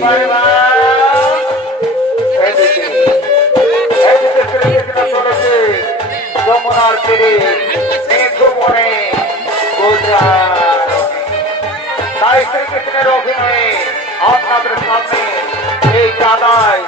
Bye-bye. যমুনার তীরে নির্ভুবনে তাই শ্রীকৃষ্ণের অভিনয়ে আপনাদের সামনে এই কাদায়